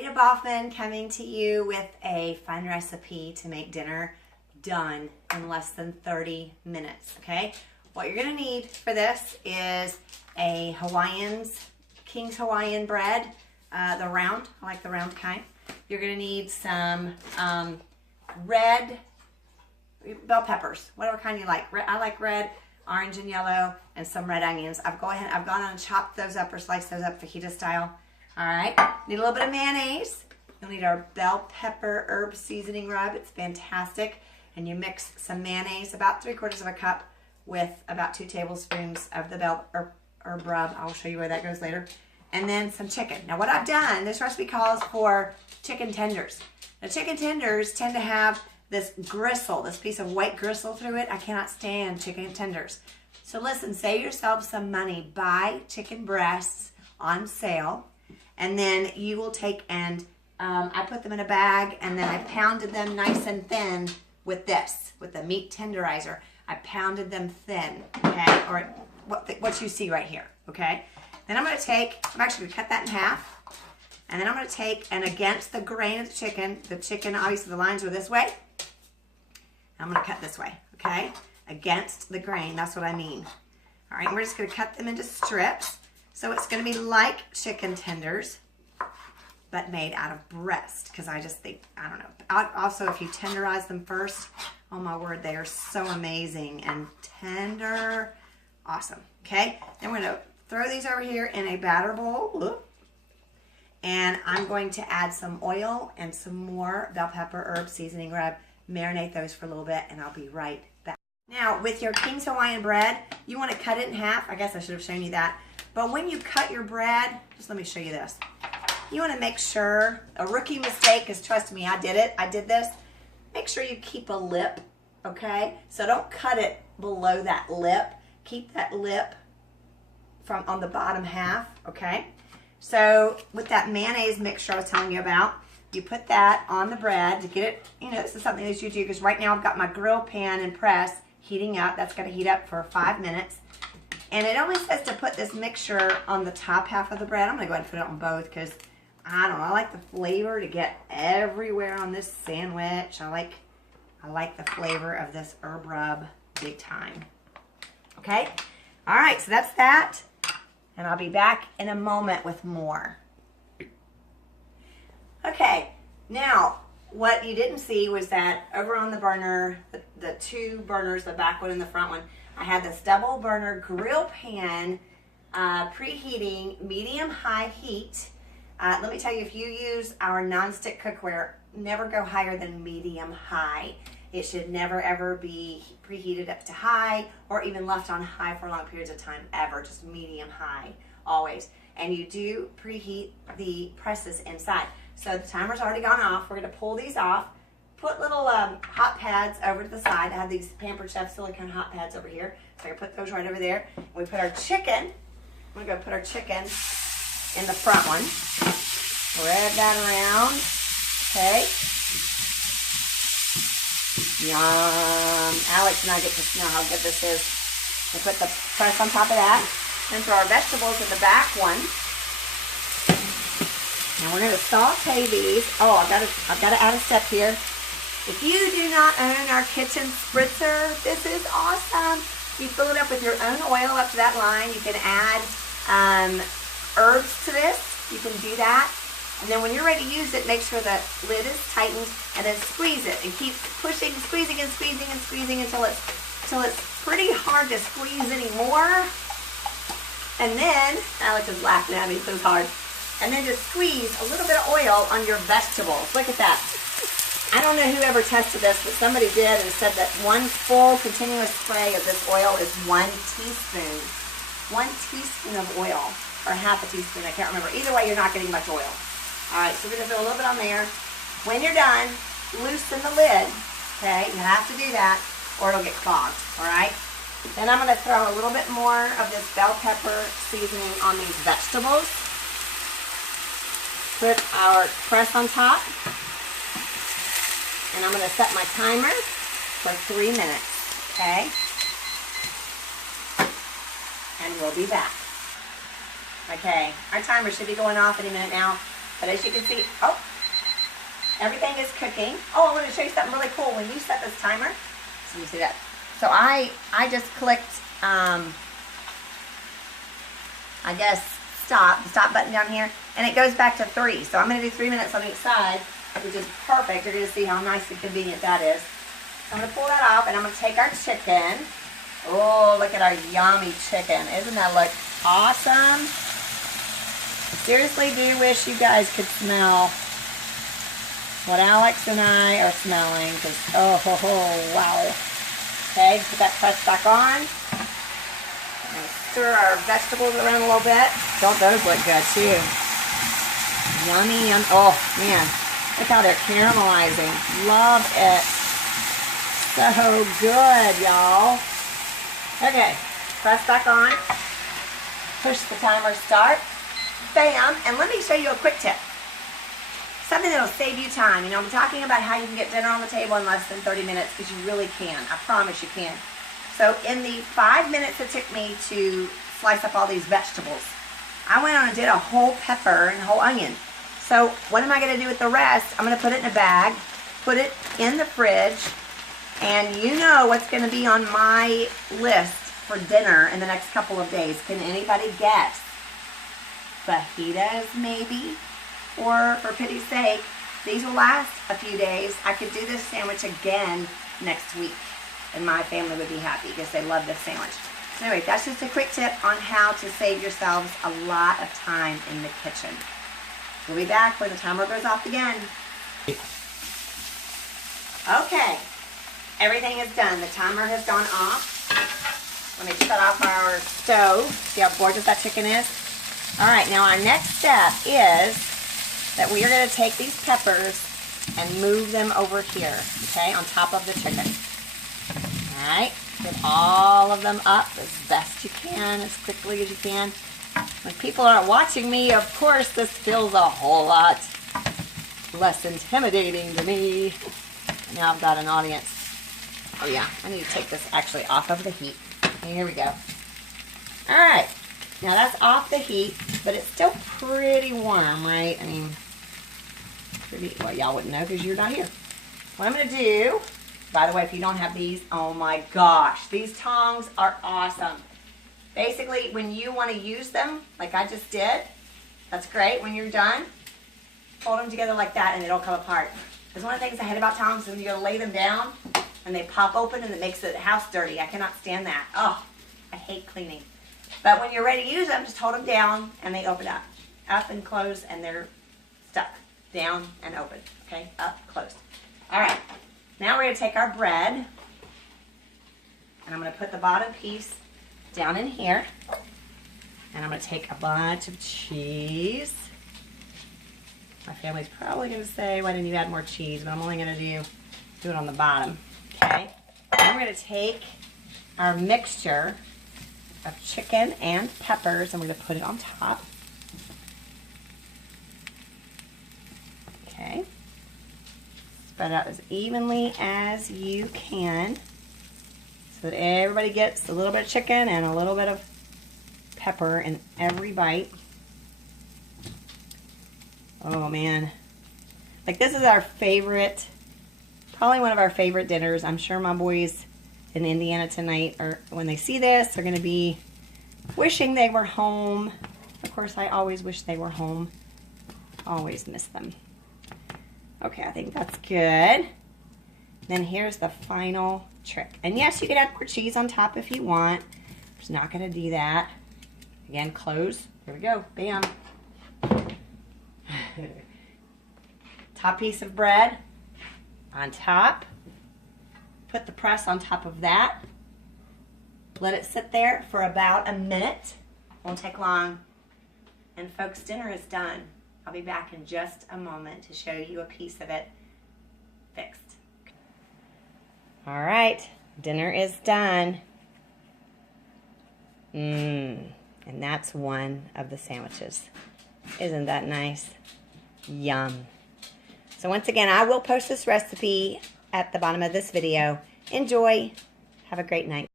Rita Boffman coming to you with a fun recipe to make dinner done in less than 30 minutes, okay? What you're gonna need for this is a King's Hawaiian bread, the round, I like the round kind. You're gonna need some red bell peppers, whatever kind you like. I like red, orange, and yellow, and some red onions. I've gone on and chopped those up or sliced those up fajita style. All right, need a little bit of mayonnaise. You'll need our bell pepper herb seasoning rub. It's fantastic. And you mix some mayonnaise, about 3/4 of a cup, with about 2 tablespoons of the bell herb rub. I'll show you where that goes later. And then some chicken. Now what I've done, this recipe calls for chicken tenders. Now chicken tenders tend to have this gristle, this piece of white gristle through it. I cannot stand chicken tenders. So listen, save yourself some money. Buy chicken breasts on sale. And then you will take and I put them in a bag, and then I pounded them nice and thin with the meat tenderizer. I pounded them thin, okay? Or what you see right here, okay? Then I'm actually gonna cut that in half. And then I'm gonna take, and against the grain of the chicken, obviously the lines are this way. I'm gonna cut this way, okay? Against the grain, that's what I mean. All right, we're just gonna cut them into strips. So it's gonna be like chicken tenders, but made out of breast, because I just think, I don't know. Also, if you tenderize them first, oh my word, they are so amazing and tender. Awesome, okay? Then we're gonna throw these over here in a batter bowl. And I'm going to add some oil and some more bell pepper herb seasoning rub. Marinate those for a little bit, and I'll be right back. Now, with your King's Hawaiian bread, you wanna cut it in half. I guess I should have shown you that. But when you cut your bread, just let me show you this. You want to make sure, a rookie mistake, because trust me, I did this. Make sure you keep a lip, okay? So don't cut it below that lip. Keep that lip from on the bottom half, okay? So with that mayonnaise mixture I was telling you about, you put that on the bread to get it, you know, this is something that you do, because right now I've got my grill pan and press heating up. That's going to heat up for 5 minutes. And it only says to put this mixture on the top half of the bread. I'm going to go ahead and put it on both because, I don't know, I like the flavor to get everywhere on this sandwich. I like the flavor of this herb rub big time. Okay? All right, so that's that. And I'll be back in a moment with more. Okay, now what you didn't see was that over on the burner, the 2 burners, the back one and the front one, I had this double burner grill pan preheating medium-high heat. Let me tell you, if you use our nonstick cookware, never go higher than medium-high. It should never ever be preheated up to high or even left on high for long periods of time ever, just medium-high always. And you do preheat the presses inside. So the timer's already gone off. We're gonna pull these off. Put little hot pads over to the side. I have these Pampered Chef silicone hot pads over here. So I put those right over there. We put our chicken. I'm gonna go put our chicken in the front one. Spread that around. Okay. Yum. Alex and I get to smell how good this is. We put the press on top of that. And throw our vegetables in the back one. And we're gonna saute these. Oh, I've gotta add a step here. If you do not own our kitchen spritzer, this is awesome. You fill it up with your own oil up to that line. You can add herbs to this. You can do that. And then when you're ready to use it, make sure the lid is tightened and then squeeze it and keep pushing, squeezing and squeezing and squeezing until it's pretty hard to squeeze anymore. And then, Alex is laughing at me, so hard. And then just squeeze a little bit of oil on your vegetables. Look at that. I don't know who ever tested this, but somebody did and said that 1 full continuous spray of this oil is 1 teaspoon. 1 teaspoon of oil, or half a teaspoon, I can't remember. Either way, you're not getting much oil. All right, so we're gonna throw a little bit on there. When you're done, loosen the lid, okay? You have to do that or it'll get clogged, all right? Then I'm gonna throw a little bit more of this bell pepper seasoning on these vegetables. Put our press on top. And I'm going to set my timer for 3 minutes, okay? And we'll be back. Okay, our timer should be going off any minute now. But as you can see, oh, everything is cooking. Oh, I want to show you something really cool. When you set this timer, so you see that. So I just clicked, I guess, the stop button down here, and it goes back to 3. So I'm going to do 3 minutes on each side, which is perfect. You're going to see how nice and convenient that is. So I'm going to pull that off, and I'm going to take our chicken. Oh, look at our yummy chicken. Isn't that look awesome? Seriously do wish you guys could smell what Alex and I are smelling, because, oh, wow. Okay, put that crust back on. And stir our vegetables around a little bit. Don't those look good, too? Yummy, yum. Oh, man. Look how they're caramelizing. Love it. So good, y'all. Okay, press back on. Push the timer start. Bam. And let me show you a quick tip. Something that'll save you time. You know, I'm talking about how you can get dinner on the table in less than 30 minutes, because you really can. I promise you can. So in the 5 minutes it took me to slice up all these vegetables, I went on and did a whole pepper and a whole onion. So what am I going to do with the rest? I'm going to put it in a bag, put it in the fridge, and you know what's going to be on my list for dinner in the next couple of days. Can anybody guess? Fajitas, maybe? Or, for pity's sake, these will last a few days. I could do this sandwich again next week, and my family would be happy because they love this sandwich. So anyway, that's just a quick tip on how to save yourselves a lot of time in the kitchen. We'll be back when the timer goes off again. Okay, everything is done. The timer has gone off. Let me shut off our stove. See how gorgeous that chicken is? All right, now our next step is that we are going to take these peppers and move them over here, okay, on top of the chicken. All right, get all of them up as best you can, as quickly as you can. When people aren't watching me, of course, this feels a whole lot less intimidating to me. Now I've got an audience. Oh yeah, I need to take this actually off of the heat. Okay, here we go. All right, now that's off the heat, but it's still pretty warm, right? I mean, well, y'all wouldn't know because you're not here. What I'm going to do, by the way, if you don't have these, oh my gosh, these tongs are awesome. Basically, when you want to use them, like I just did, that's great. When you're done, fold them together like that and they don't come apart. Because one of the things I hate about tongs is when you go to lay them down and they pop open and it makes the house dirty. I cannot stand that. Oh, I hate cleaning. But when you're ready to use them, just hold them down and they open up. Up and close, and they're stuck. Down and open. Okay, up, closed. All right, now we're going to take our bread, and I'm going to put the bottom piece down in here, and I'm going to take a bunch of cheese. My family's probably going to say, why didn't you add more cheese? But I'm only going to do it on the bottom. Okay, then we're going to take our mixture of chicken and peppers, and we're going to put it on top. Okay, spread out as evenly as you can so that everybody gets a little bit of chicken and a little bit of pepper in every bite. Oh man, like this is our favorite, probably one of our favorite dinners. I'm sure my boys in Indiana tonight, or when they see this, are going to be wishing they were home. Of course, I always wish they were home. Always miss them. Okay, I think that's good. Then here's the final trick. And yes, you can add more cheese on top if you want. I'm just not going to do that. Again, close. There we go. Bam. Top piece of bread on top. Put the press on top of that. Let it sit there for about a minute. Won't take long. And folks, dinner is done. I'll be back in just a moment to show you a piece of it fixed. All right, dinner is done. And that's one of the sandwiches. Isn't that nice? Yum. So once again, I will post this recipe at the bottom of this video. Enjoy. Have a great night.